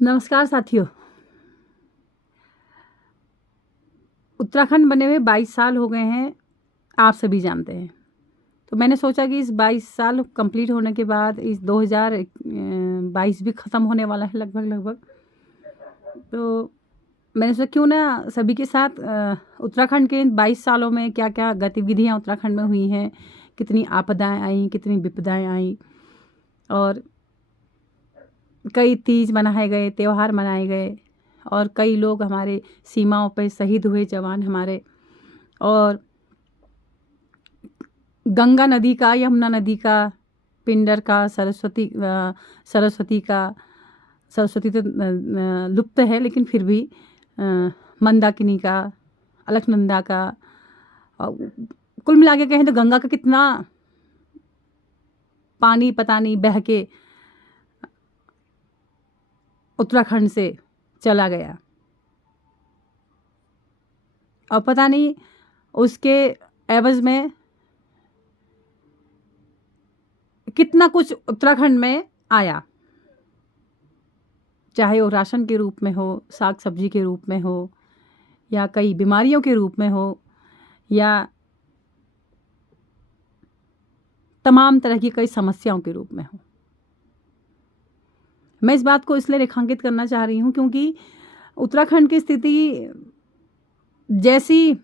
नमस्कार साथियों। उत्तराखंड बने हुए 22 साल हो गए हैं, आप सभी जानते हैं। तो मैंने सोचा कि इस 22 साल कंप्लीट होने के बाद इस 2022 भी ख़त्म होने वाला है लगभग। तो मैंने सोचा क्यों ना सभी के साथ उत्तराखंड के इन 22 सालों में क्या-क्या गतिविधियाँ उत्तराखंड में हुई हैं, कितनी आपदाएँ आईं, कितनी विपदाएँ आईं और कई तीज मनाए गए, त्योहार मनाए गए और कई लोग हमारे सीमाओं पे शहीद हुए जवान हमारे। और गंगा नदी का, यमुना नदी का, पिंडर का, सरस्वती तो लुप्त है लेकिन फिर भी मंदाकिनी का, अलकनंदा का, कुल मिला के कहें तो गंगा का कितना पानी पता नहीं बह के उत्तराखंड से चला गया और पता नहीं उसके एवज में कितना कुछ उत्तराखंड में आया, चाहे वो राशन के रूप में हो, साग सब्जी के रूप में हो, या कई बीमारियों के रूप में हो, या तमाम तरह की कई समस्याओं के रूप में हो। मैं इस बात को इसलिए रेखांकित करना चाह रही हूँ क्योंकि उत्तराखंड की स्थिति जैसी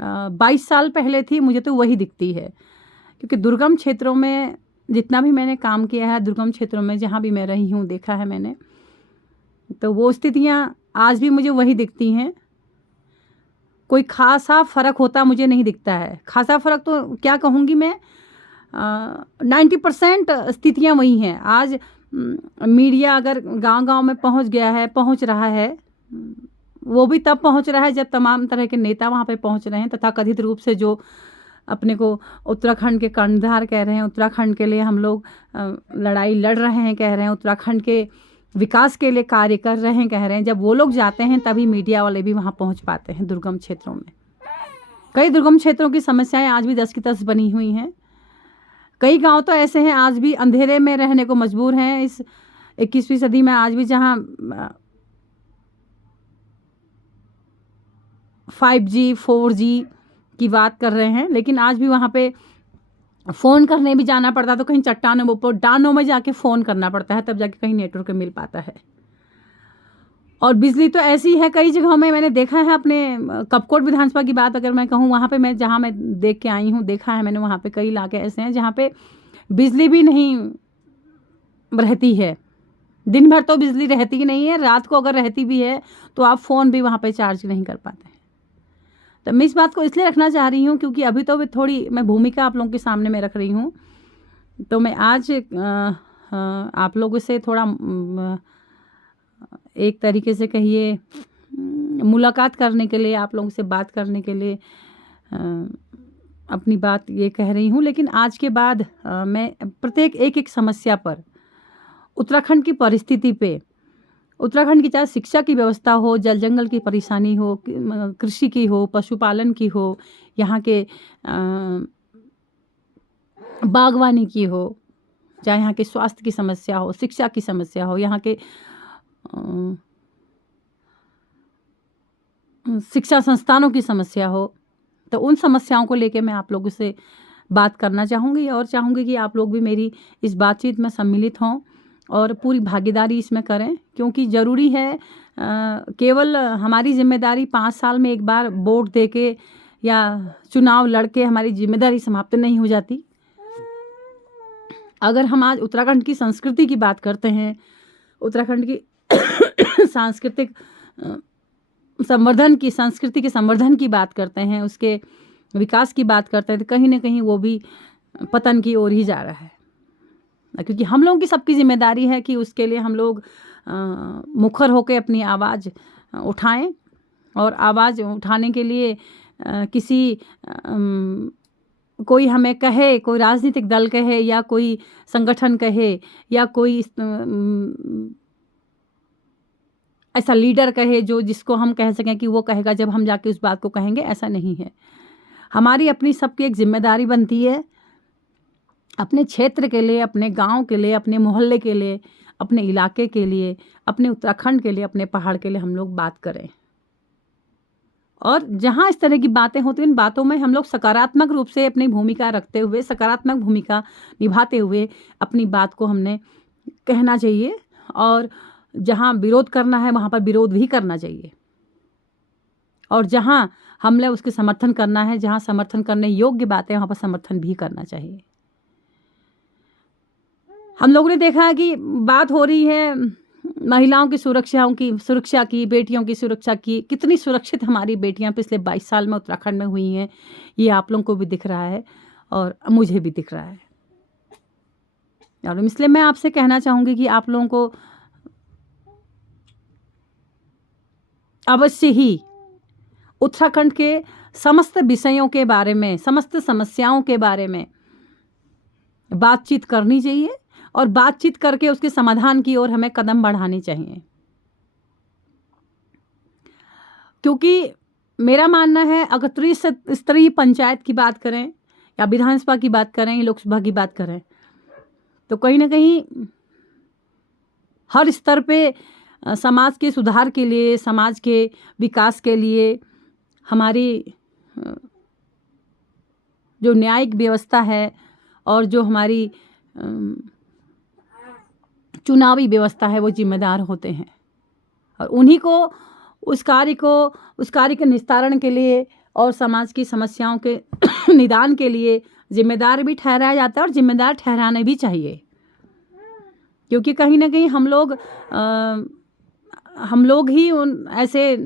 22 साल पहले थी मुझे तो वही दिखती है, क्योंकि दुर्गम क्षेत्रों में जितना भी मैंने काम किया है, दुर्गम क्षेत्रों में जहाँ भी मैं रही हूँ देखा है मैंने, तो वो स्थितियाँ आज भी मुझे वही दिखती हैं। कोई खासा फ़र्क होता मुझे नहीं दिखता है। खासा फ़र्क तो क्या कहूँगी मैं, 90% स्थितियाँ वही हैं। आज मीडिया अगर गांव-गांव में पहुंच रहा है, वो भी तब पहुंच रहा है जब तमाम तरह के नेता वहां पे पहुंच रहे हैं, तथा कथित रूप से जो अपने को उत्तराखंड के कर्णधार कह रहे हैं, उत्तराखंड के लिए हम लोग लड़ाई लड़ रहे हैं कह रहे हैं, उत्तराखंड के विकास के लिए कार्य कर रहे हैं कह रहे हैं, जब वो लोग जाते हैं तभी मीडिया वाले भी वहाँ पहुँच पाते हैं। दुर्गम क्षेत्रों में कई दुर्गम क्षेत्रों की समस्याएं आज भी 10 की 10 बनी हुई हैं। कई गांव तो ऐसे हैं आज भी अंधेरे में रहने को मजबूर हैं। इस 21वीं सदी में आज भी जहां 5G 4G की बात कर रहे हैं, लेकिन आज भी वहां पे फ़ोन करने भी जाना पड़ता, तो कहीं चट्टानों पर डानों में जाके फ़ोन करना पड़ता है, तब जाके कहीं नेटवर्क मिल पाता है। और बिजली तो ऐसी है कई जगहों में मैंने देखा है। अपने कपकोट विधानसभा की बात अगर मैं कहूँ, वहाँ पे मैं जहाँ मैं देख के आई हूँ, देखा है मैंने, वहाँ पे कई इलाके ऐसे हैं जहाँ पे बिजली भी नहीं रहती है। दिन भर तो बिजली रहती ही नहीं है, रात को अगर रहती भी है तो आप फ़ोन भी वहाँ पे चार्ज नहीं कर पाते हैं। तो मैं इस बात को इसलिए रखना चाह रही हूँ क्योंकि अभी तो थोड़ी मैं भूमिका आप लोगों के सामने में रख रही हूँ। तो मैं आज आप लोगों से थोड़ा एक तरीके से कहिए मुलाकात करने के लिए, आप लोगों से बात करने के लिए अपनी बात ये कह रही हूँ। लेकिन आज के बाद मैं प्रत्येक एक समस्या पर, उत्तराखंड की परिस्थिति पे, उत्तराखंड की चाहे शिक्षा की व्यवस्था हो, जल जंगल की परेशानी हो, कृषि की हो, पशुपालन की हो, यहाँ के बागवानी की हो, चाहे यहाँ के स्वास्थ्य की समस्या हो, शिक्षा की समस्या हो, यहाँ के शिक्षा संस्थानों की समस्या हो, तो उन समस्याओं को लेके मैं आप लोगों से बात करना चाहूँगी और चाहूँगी कि आप लोग भी मेरी इस बातचीत में सम्मिलित हों और पूरी भागीदारी इसमें करें, क्योंकि ज़रूरी है। केवल हमारी जिम्मेदारी 5 साल में एक बार वोट दे के या चुनाव लड़ के हमारी जिम्मेदारी समाप्त नहीं हो जाती। अगर हम आज उत्तराखंड की संस्कृति की बात करते हैं, उत्तराखंड की सांस्कृतिक संस्कृति के संवर्धन की बात करते हैं, उसके विकास की बात करते हैं, तो कहीं ना कहीं वो भी पतन की ओर ही जा रहा है। क्योंकि हम लोगों की सबकी जिम्मेदारी है कि उसके लिए हम लोग मुखर होकर अपनी आवाज़ उठाएं, और आवाज़ उठाने के लिए किसी कोई हमें कहे, कोई राजनीतिक दल कहे या कोई संगठन कहे या कोई ऐसा लीडर कहे जो जिसको हम कह सकें कि वो कहेगा जब हम जाके उस बात को कहेंगे, ऐसा नहीं है। हमारी अपनी सबकी एक जिम्मेदारी बनती है अपने क्षेत्र के लिए, अपने गांव के लिए, अपने मोहल्ले के लिए, अपने इलाके के लिए, अपने उत्तराखंड के लिए, अपने पहाड़ के लिए हम लोग बात करें। और जहाँ इस तरह की बातें होती हैं, इन बातों में हम लोग सकारात्मक रूप से अपनी भूमिका रखते हुए, सकारात्मक भूमिका निभाते हुए अपनी बात को हमने कहना चाहिए। और जहाँ विरोध करना है वहाँ पर विरोध भी करना चाहिए, और जहाँ हमने उसके समर्थन करना है, जहाँ समर्थन करने योग्य बातें वहाँ पर समर्थन भी करना चाहिए। हम लोगों ने देखा है कि बात हो रही है महिलाओं की सुरक्षा की, बेटियों की सुरक्षा की। कितनी सुरक्षित हमारी बेटियां पिछले 22 साल में उत्तराखंड में हुई हैं, ये आप लोगों को भी दिख रहा है और मुझे भी दिख रहा है। और इसलिए मैं आपसे कहना चाहूँगी कि आप लोगों को अवश्य ही उत्तराखंड के समस्त विषयों के बारे में, समस्त समस्याओं के बारे में बातचीत करनी चाहिए, और बातचीत करके उसके समाधान की ओर हमें कदम बढ़ाने चाहिए। क्योंकि मेरा मानना है, अगर त्रिस्तरीय पंचायत की बात करें या विधानसभा की बात करें या लोकसभा की बात करें, तो कहीं ना कहीं हर स्तर पे समाज के सुधार के लिए, समाज के विकास के लिए हमारी जो न्यायिक व्यवस्था है और जो हमारी चुनावी व्यवस्था है वो जिम्मेदार होते हैं। और उन्हीं को उस कार्य के निस्तारण के लिए और समाज की समस्याओं के निदान के लिए जिम्मेदार भी ठहराया जाता है, और जिम्मेदार ठहराने भी चाहिए। क्योंकि कहीं ना कहीं हम लोग ही उन ऐसे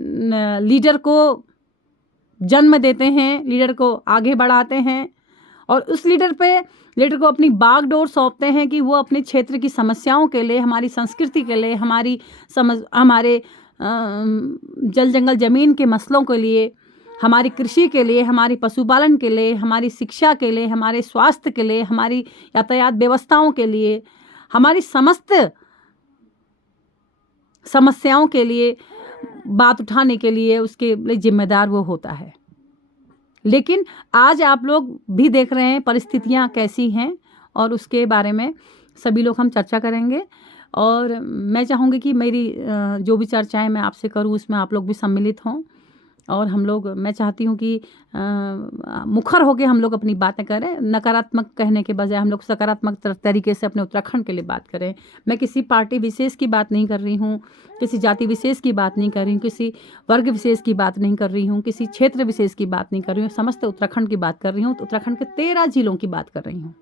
लीडर को जन्म देते हैं, लीडर को आगे बढ़ाते हैं, और उस लीडर को अपनी बागडोर सौंपते हैं कि वो अपने क्षेत्र की समस्याओं के लिए, हमारी संस्कृति के लिए, हमारे जल जंगल ज़मीन के मसलों के लिए, हमारी कृषि के लिए, हमारी पशुपालन के लिए, हमारी शिक्षा के लिए, हमारे स्वास्थ्य के लिए, हमारी यातायात व्यवस्थाओं के लिए, हमारी समस्त समस्याओं के लिए बात उठाने के लिए उसके लिए जिम्मेदार वो होता है। लेकिन आज आप लोग भी देख रहे हैं परिस्थितियां कैसी हैं, और उसके बारे में सभी लोग हम चर्चा करेंगे। और मैं चाहूँगी कि मेरी जो भी चर्चाएं मैं आपसे करूँ उसमें आप लोग भी सम्मिलित हों, और मैं चाहती हूँ कि मुखर होकर हम लोग अपनी बातें करें। नकारात्मक कहने के बजाय हम लोग सकारात्मक तरीके से अपने उत्तराखंड के लिए बात करें। मैं किसी पार्टी विशेष की बात नहीं कर रही हूँ, किसी जाति विशेष की बात नहीं कर रही हूँ, किसी वर्ग विशेष की बात नहीं कर रही हूँ, किसी क्षेत्र विशेष की बात नहीं कर रही हूँ, समस्त उत्तराखंड की बात कर रही हूँ। उत्तराखंड के 13 जिलों की बात कर रही हूँ।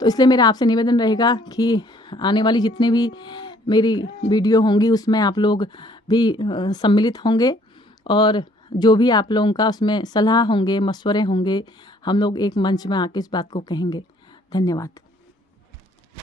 तो इसलिए मेरा आपसे निवेदन रहेगा कि आने वाली जितने भी मेरी वीडियो होंगी उसमें आप लोग भी सम्मिलित होंगे, और जो भी आप लोगों का उसमें सलाह होंगे, मशवरे होंगे, हम लोग एक मंच में आके इस बात को कहेंगे। धन्यवाद।